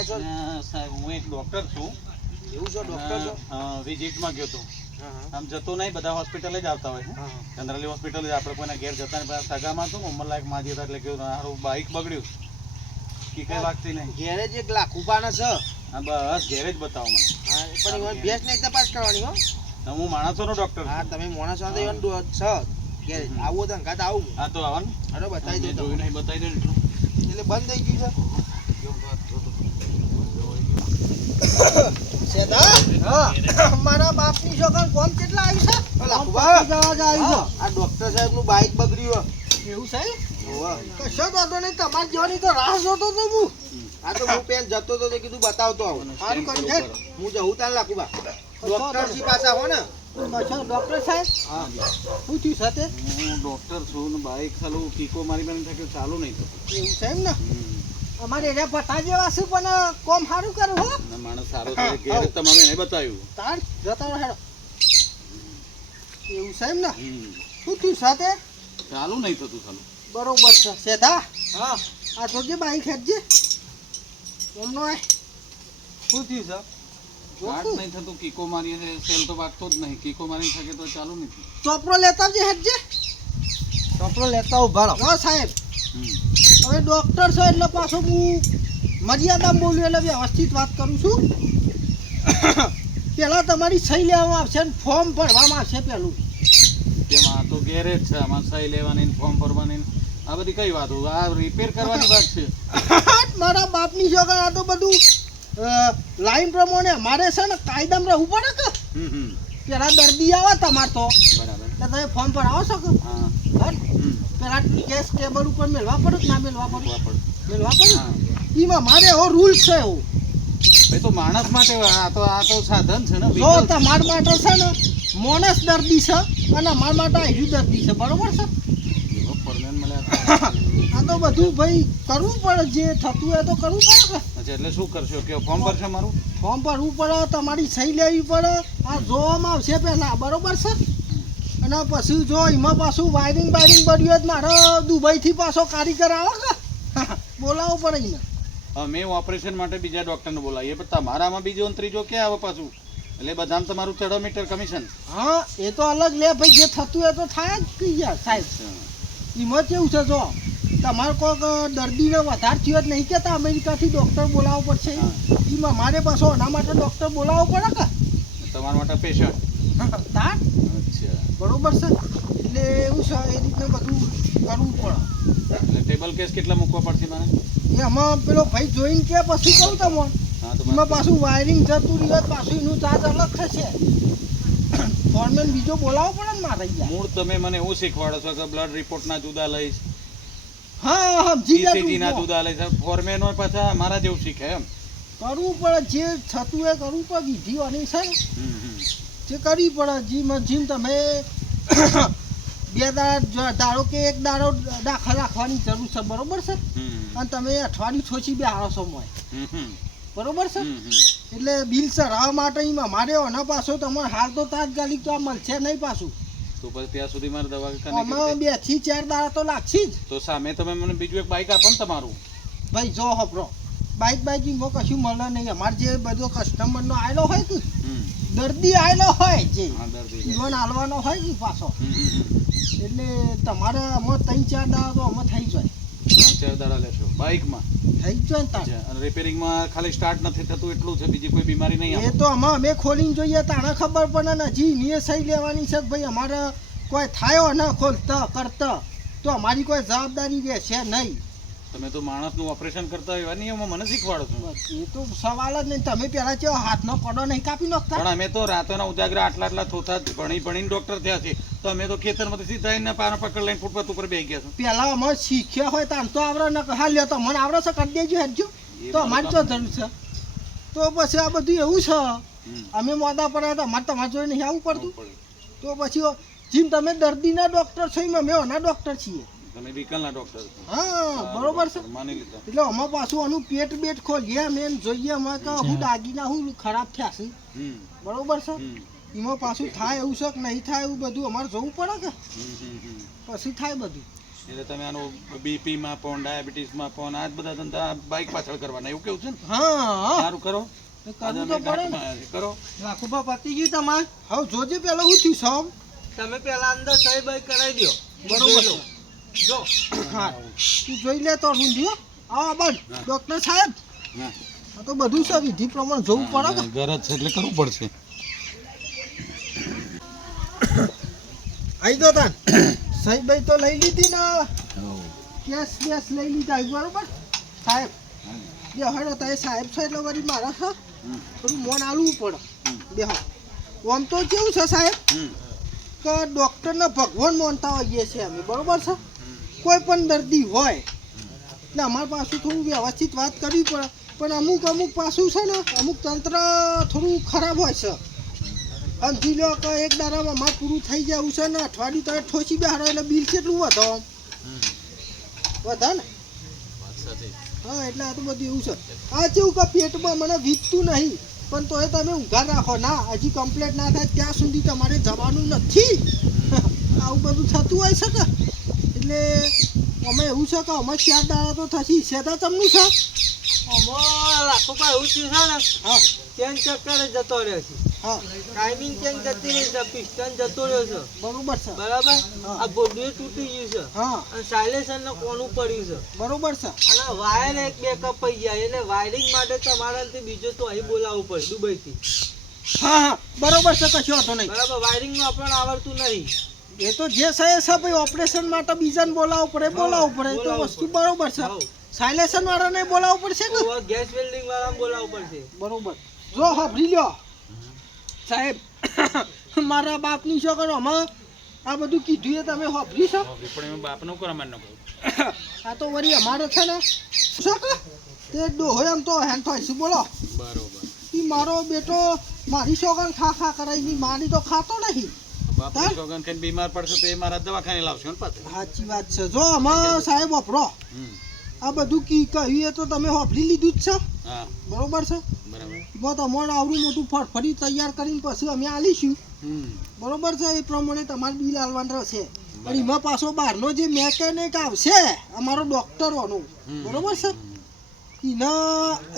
છો? સાહેબ હું એક ડોક્ટર છું. એવું છો ડોક્ટર છો? વિઝિટમાં ગયો હતો. હા આમ જતો નહીં બધા હોસ્પિટલે જ આવતા હોય. જનરલી હોસ્પિટલ જ આપણે કોઈના ઘેર જતા નહીં સગામાં હતું ઉંમરલાયક માજી હતા એટલે કેવું મારું બાઈક બગડ્યું. કે કઈ વાગતી નહીં. ઘેરે જ એક લાખુપાના છે હા બસ ઘેરે જ બતાવો મને. પણ ભેસ નહીં તપાસ કરવાની હો. તો હું માણસોનો ડોક્ટર હા તમે માણસો તો છ. ડો- છે હમ. આવું તો ઘાત આવું. હા તો આવવાનું હાલો બતાવી દો જોયું નહીં બતાવી દે એટલું બંધ થઈ ગયું છે? મારા બાપની છોકરા કોમ કેટલા આવી છે? આ ડોક્ટર સાહેબનું બાઈક બગડ્યું એવું સાહેબ કશો વાંધો નહીં તમારે જવાની તો રાહ જોતો તો હું. આ તો હું પેન જતો તો કીધું બતાવતો આવું. સારું છે હું જવું તાન લાખુભા ડોક્ટર જી પાછા હો ને? ડોક્ટર સાહેબ? હા. શું થયું સાથે? હું ડોક્ટર છું ને બાઈક ચાલુ પીકો મારી મને થાય ચાલુ નહીં થતું. એવું છે એમ ને. અમારે એરિયા પતા જેવા છે પણ કોમ સારું કરું હો. માણસ સારો છે ઘેર તમારે એને બતાવ્યું. તાર જતા હેડો. એવું છે એમ ને. શું થયું સાથે? ચાલુ નહીં થતું ચાલુ. બરોબર છે. સેધા હા. આ જોજે બાઈક હેડજે. એમનો શું થયું છે સ્ટાર્ટ નહીં થતું કીકો મારી સેલ તો વાગતો જ નહીં. કીકો મારી શકે તો ચાલુ નથી ચોપડો લેતા આવજે હેડજે. ચોપડો લેતા ઊભા રહો. હા સાહેબ. હમ. હવે ડોક્ટર છે એટલે પાછો હું મર્યાદા બોલું એટલે વ્યવસ્થિત વાત કરું છું. પહેલાં તમારી સહી લેવામાં આવશે ને ફોર્મ ભરવામાં આવશે પહેલું આ તો ગેરેજ છે આમાં સહી લેવાની ફોર્મ ભરવાની આ બધી કઈ વાત? આ રિપેર કરવાની વાત છે. મારા બાપની જોગર આ તો બધું લાઈન પ્રમાણે અમારે છે ને કાયદામાં રહેવું પડે કે. પેલા દર્દી આવે તમારે તો. બરાબર. તમે ફોર્મ ભરાવો છો કે? હા. પેલા કેસ ટેબલ ઉપર મેળવા પડે ના મેળવા પડે. મેળવા પડે. એમાં મારે એવો રૂલ છે એવો એ તો માણસ માટે આ તો આ તો સાધન છે ને જો. તમારા માટે છે ને મોનસ દર્દી છે અને માર માટે આયુ દર્દી છે. બરોબર છે? આ તો. બધું ભાઈ કરવું પડે જે થતું હોય તો કરવું પડે અચ્છા એટલે શું કરશો? કે ફોર્મ ભરશે મારું? ફોર્મ ભરવું પડે તમારી સહી લેવી પડે. આ જોવામાં આવશે પહેલાં. બરોબર છે? અને પછી જો એમાં પાછું વાયરિંગ વાયરિંગ બન્યું તો મારે દુબઈથી પાછો કારીગર આવે કે? બોલાવવો પડે એને. હવે ઓપરેશન માટે બીજા ડૉક્ટરને બોલાવીએ પણ તમારામાં બીજો ને ત્રીજો ક્યાં આવે પાછું? એટલે બધામાં તમારું ચડો મીટર કમિશન હા એ તો અલગ. લે ભાઈ જે થતું હોય તો થાય જ કઈ યાર સાહેબ. એમાં કેવું છે જો તમારે કોઈક દર્દીને વધારે થયો જ નહીં કહેતા અમેરિકાથી ડૉક્ટર બોલાવવો પડશે. એમાં મારે પાછો એના માટે ડૉક્ટર બોલાવવો પડે કે? તમારા માટે પેશન્ટ બરોબર છે? એટલે એવું છે એ રીતનું બધું કરવું પડે. એટલે ટેબલ કેસ કેટલા મૂકવા પડશે મને એ આમાં પેલો ભાઈ જોઈને કે પછી કહું તમને. એમાં પાછું વાયરિંગ જતું રહ્યું પાછું એનું ચાર્જ અલગ થશે. ફોરમેન બીજો બોલાવવો પડે ને મારે મૂળ તમે મને એવું શીખવાડો છો કે બ્લડ રિપોર્ટના જુદા લઈશ. હા હા ગયા ના જુદા લઈશ. ફોરમેન હોય પાછા મારા જેવું શીખે એમ. કરવું પડે જે થતું એ કરવું પડે વિધિ અને છે ને. હમ, હમ. જે કરવી પડે જીમ જીમ તમે બે દાડા ધારો કે એક દાડો દાખલ રાખવાની જરૂર છે બરોબર છે? અને તમે અઠવાડિયું છોછી બે હારો છો મોય. બરોબર છે. એટલે બિલ ચઢાવવા માટે મારે એના પાછો તમારે હાલ તો તાત્કાલિક તો આ મળશે નહીં પાછું. તો પછી ત્યાં સુધી મારે દવા આમાં બેથી ચાર દાડા તો લાગશે જ. તો સામે તમે મને બીજું એક બાઇક આપો ને તમારું. ભાઈ જો હપરો. બાઇક બાઇકિંગમાં કશું મળે નહીં. અમારે જે બધો કસ્ટમરનો આવેલો હોય કે. દર્દી આવેલો હોય જે. જીવન હાલવાનો હોય ને પાછો. એટલે તમારે અમે ત્રણ ચાર દાડા તો અમે થઈ જાય. ત્રણ ચાર દાડા લેશો. બાઇકમાં? થઈ જ જાય અને રિપેરિંગમાં ખાલી સ્ટાર્ટ નથી થતું એટલું છે? બીજી કોઈ બીમારી નહીં એ તો આમાં અમે ખોલીને જોઈએ તાણે ખબર પડે ને હજી નિયે સહી લેવાની છે ભાઈ અમારે કોઈ થાયો ન ખોલતા કરતા તો અમારી કોઈ જવાબદારી રહેશે નહીં. તમે તો માણસનું ઓપરેશન કરતા એવા નિયમો મને શીખવાડો છો. એ તો સવાલ જ નહીં. તમે પહેલા હાથ હાથનો પડો નહીં કાપી નાખતા? પણ અમે તો રાતોના ઉજાગરા આટલા આટલા થોતા જ ભણી ભણીને ડોક્ટર થયા છે તો અમે તો ખેતરમાંથી સીધા આવીને પાનો પકડ લઈને ફૂટપાથ ઉપર બેસી ગયા છો. પહેલા અમે શીખ્યા હોય તો આમ તો આવડે ન હા લ્યો તો મને આવડે છે કરી દેજો હેરજો તો અમારે તો જરૂર છે? તો પછી આ બધું એવું છે. અમે મોદા પડ્યા હતા અમારે તમારે જોડે નહીં આવવું પડતું. પડે. તો પછી જેમ તમે દર્દીના ડૉક્ટર છો એમ અમે ઓના ડૉક્ટર છીએ. તમે વિકલના ડોક્ટર હા બરોબર છે. માની લીધા. એટલે અમે પાછું આનું પેટ બેટ ખોલીએ મેન જોઈએ અમે કે હું દાગીના હું ખરાબ થયા છે. બરોબર છે? એમાં પાછું થાય એવું છે કે નહીં થાય એવું બધું અમારે જોવું પડે કે. પછી થાય બધું. એટલે તમે આનું બીપીમાં માપો ડાયાબિટીસમાં અને આ બધા ધંધા બાઇક પાછળ કરવાના એવું કેવું છે ને? હા હા. સારું કરો. કરવું તો પડે ને. કરો. લાખુભા પતી ગયું તમારે? હવે જોજે પેલા હું થયું સાહેબ? તમે પેલા અંદર સહી બહી કરાવી દો બરોબર. જો. હા. તું જોઈ લે તો રૂંધ્યો આવો બન. ડોક્ટર સાહેબ. હા. તો બધું છે વિધિ પ્રમાણે જોવું પડે ગરજ છે એટલે કરવું પડશે. આઈ દો તાન સાહેબ ભાઈ તો લઈ લીધી ને. કેસ બેસ લઈ લીધા બરોબર? સાહેબ. બે હડો તો એ સાહેબ છે એટલે વળી મારા છો થોડું મોન આલવું પડે. બે હા આમ તો કેવું છે સાહેબ. કે ડૉક્ટરને ભગવાન માનતા હોઈએ છીએ અમે. બરોબર છે? કોઈ પણ દર્દી હોય. એટલે અમારા પાછું થોડું વ્યવસ્થિત વાત કરવી પડે. પણ અમુક અમુક પાછું છે ને, અમુક તંત્ર થોડું ખરાબ હોય છે. સમજી લો કે એક દારામાં અમારે પૂરું થઈ જવું છે ને, અઠવાડિયું તમે ઠોસી બેહારો એટલે બિલ કેટલું વધો? વધા ને? હા, એટલે આ તો બધું એવું છે. આ જેવું કે પેટમાં મને વીકતું નહીં, પણ તોય તમે ઊંઘા રાખો. ના, હજી કમ્પ્લેટ ના થાય, ત્યાં સુધી તમારે જવાનું નથી. આવું બધું થતું હોય છે કે? એટલે અમે એવું છે કે અમે ચાર દાડા તો થશે સેતા તમનું છે? એવું થયું છે ને હા. ચેન ચક્કર જતો રહ્યો છે. હા. ટાઈમિંગ ચેન જતી રહી છે પિસ્ટન જતો રહ્યો છે. બરોબર છે. બરાબર? આ બોડું તૂટી ગયું છે. હા. અને સાયલેન્સર ને કોનું પડ્યું છે? બરોબર છે. અને વાયર એક બે કપાઈ ગયા એટલે વાયરિંગ માટે તમારાથી બીજો તો અહીં બોલાવવું પડે દુબઈથી. હા હા. બરોબર છે કશો વાંધો નહીં. બરાબર વાયરિંગનું આપણને આવડતું નહીં. એ તો જે સાહેબ છે ભાઈ ઓપરેશન માટે બીજાને બોલાવવું પડે બોલાવવું પડે એ તો વસ્તુ બરોબર છે. સાયલેશન વાળાને બોલાવવું પડશે ને ગેસ વેલ્ડિંગ વાળાને બોલાવવું પડશે. બરોબર. જો સાંભળી લ્યો. સાહેબ મારા બાપની શું કરો અમે આ બધું કીધું એ તમે હોભરી છો? પણ એમાં બાપનું કરો મારે કહું. આ તો વળી અમારે છે ને શું કે? તે ડોહો એમ તો હેન થાય છે બોલો. બરોબર. ઈ મારો બેટો મારી સોગન ખા ખા કરાવી ની મારી તો ખાતો નહીં. બાપની સોગન ખાઈને બીમાર પડશે તો એ મારા દવાખાને લાવશો ને પાછું. સાચી વાત છે. જો અમે સાહેબ વાપરો. આ બધું કી કહીએ તો તમે વાપરી લીધું જ છે. બરોબર છે? બરાબર. બો આવડું મોટું ફરફરી તૈયાર કરીને પછી અમે આલીશું. બરોબર છે? એ પ્રમાણે તમારે બિલ આલવાનું રહેશે. પણ એમાં પાછો બહારનો જે મેકેનિક આવશે અમારો ડોક્ટરોનો. બરોબર છે? એનો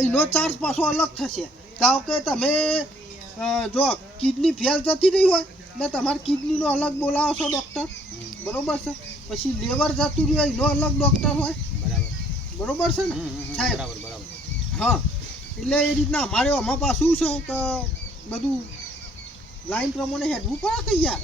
એનો ચાર્જ પાછો અલગ થશે. ધારો કે તમે જો કિડની ફેલ જતી રહી હોય એટલે તમારે કિડનીનો અલગ બોલાવો છો ડૉક્ટર બરોબર છે? પછી લેવર જતું રહ્યું એનો અલગ ડૉક્ટર હોય. બરાબર. બરોબર છે ને. સાહેબ. હા. એટલે એ રીતના અમારે આમાં પાછું છે કે બધું લાઈન પ્રમાણે હેડવું પડે કે યાર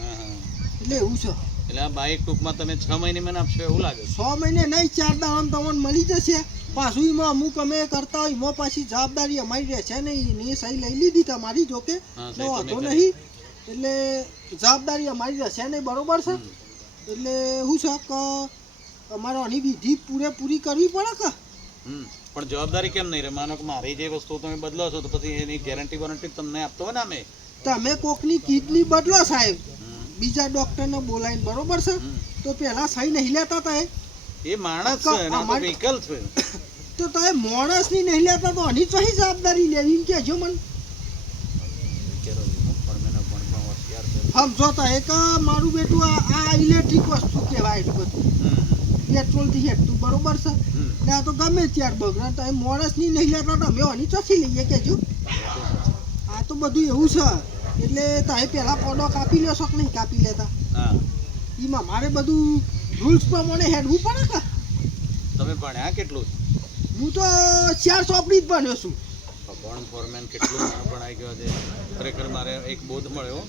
એટલે એવું છે. એટલે આ બાઈક ટૂંકમાં તમે છ મહિને મને આપશો એવું લાગે છ. મહિને નહીં ચાર દાડામાં તમને મળી જશે. પાછું એમાં અમુક અમે કરતા હોય એમાં પાછી જવાબદારી અમારી રહેશે નહીં. એ સહી લઈ લીધી તમારી જોકે. વાંધો નહીં. એટલે જવાબદારી અમારી રહેશે નહીં બરોબર છે? એટલે શું છે કે અમારે આની વિધિ પૂરેપૂરી કરવી પડે કે. પણ જવાબદારી કેમ નહીં રે? માનો કે મારી જે વસ્તુ તમે બદલો છો તો પછી એની ગેરંટી વોરંટી તમને આપતો હોય ને અમે? તમે કોકની કિડની બદલો સાહેબ. બીજા ડૉક્ટરને બોલાવીને બરોબર છે? તો પહેલાં સહી નહીં લેતા તા એ માણસ છે તો છે. તો તમે માણસની નહીં લેતા તો આની સહી જવાબદારી લેવી કે જો મને. સમજો જોતા એક મારું બેટું આ ઇલેક્ટ્રિક વસ્તુ કહેવાય એટલું બધું. પેટ્રોલથી હેઠતું બરોબર છે. ને આ તો ગમે ત્યાર બગડે તો એ માણસની નહીં લેતા તો અમે આની ચોથી લઈએ કહેજો આ તો બધું એવું છે. એટલે તમે પહેલાં પોડો કાપી લેશો કે નહીં કાપી લેતા? હા. એમાં મારે બધું રૂલ્સ પ્રમાણે હેડવું પડે કે? તમે ભણ્યા કેટલું? હું તો ચાર ચોપડી જ ભણ્યો છું. ભણ ફોરમેન કેટલું ભણાઈ ગયો છે? ખરેખર મારે એક બોધ મળ્યો.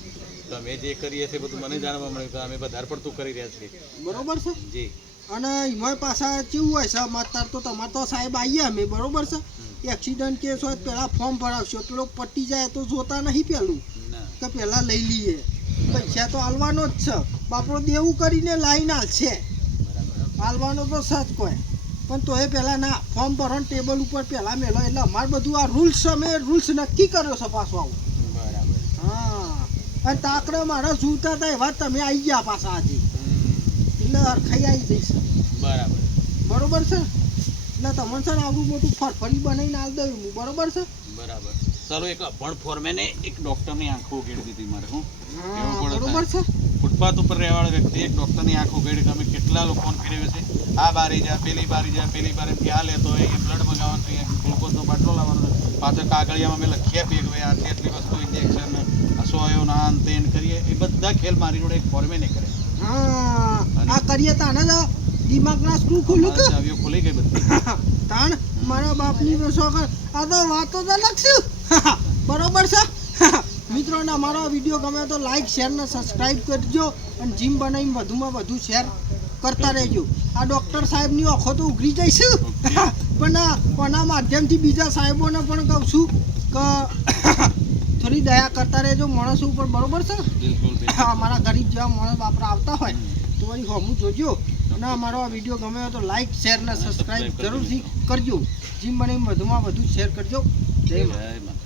તો અમે જે કરીએ છીએ બધું મને જાણવા મળ્યું કે અમે વધારે પડતું કરી રહ્યા છીએ. બરોબર છે? જી. અને એમાં પાછા કેવું હોય છે? અત્યારે તો તમારે તો સાહેબ આવીએ અમે બરોબર છે? એક્સિડન્ટ કેસ હોય તો પહેલાં ફોર્મ ભરાવશો. પેલો પટી જાય તો જોતા નહીં પેલું. કે પહેલાં લઈ લઈએ. પૈસા તો હાલવાનો જ છે. બાપડો દેવું કરીને લાઈન હાલશે છે હાલવાનો તો સજ કોઈ. પણ તોય પહેલાં ના ફોર્મ ભરો ને ટેબલ ઉપર પહેલાં મેલો. એટલે અમારે બધું આ રૂલ્સ અમે રૂલ્સ નક્કી કર્યો છે પાછો આવું. અને તાકડે મારા જોતા હતા એવા તમે આવી ગયા પાછા આજે. એટલે અરખાઈ આવી જઈશ. બરાબર. બરોબર છે? એટલે તમને સર આવડું મોટું ફરફરી બનાવીને આલ દઉં હું. બરોબર છે? બરાબર. સર એક અભણ ફોરમેને એક ડોક્ટરની આંખો ઉઘેડી દીધી મારે હું. બરોબર છે. ફૂટપાથ ઉપર રહેવાળા વ્યક્તિ એક ડૉક્ટરની આંખો ઉઘાડી તમે કેટલા લોકોને ફેરવે છે? આ બારી જા પેલી બારી જા પેલી બારી. કે આ લેતો હોય એ બ્લડ મગાવવાનું છે ગ્લુકોઝનો બાટલો લાવવાનો પાછો પાછળ કાગળિયામાં અમે લખીએ આપીએ કે ભાઈ આટલી આટલી વસ્તુ ઇન્જેક્શન સોયો ના આન કરીએ એ બધા ખેલ મારી જોડે એક ફોર્મે નહીં કરે. હા આ કરીએ તાને જ દિમાગના સ્ક્રૂ ખુલ્લું કે ચાવીઓ ખુલી ગઈ બધી. તાણ મારા બાપની શોખ આ તો વાતો તો લખશું બરોબર છે? મિત્રોને મારો વીડિયો ગમે તો લાઈક શેર ને સબસ્ક્રાઇબ કરજો અને જીમ બનાવીને વધુમાં વધુ શેર કરતા રહેજો. આ ડૉક્ટર સાહેબની ઓખો તો ઉઘરી જઈશું પણ આ કોના માધ્યમથી બીજા સાહેબોને પણ કહું છું કે થોડી દયા કરતા રહેજો માણસ ઉપર બરોબર છે? અમારા ગરીબ જેવા માણસ બાપરા આવતા હોય તો વળી હોમું જોજો. અને અમારો આ વીડિયો ગમે હોય તો લાઈક શેર ને સબસ્ક્રાઈબ જરૂરથી કરજો. જીમ બને વધુમાં વધુ શેર કરજો. જય જય માતા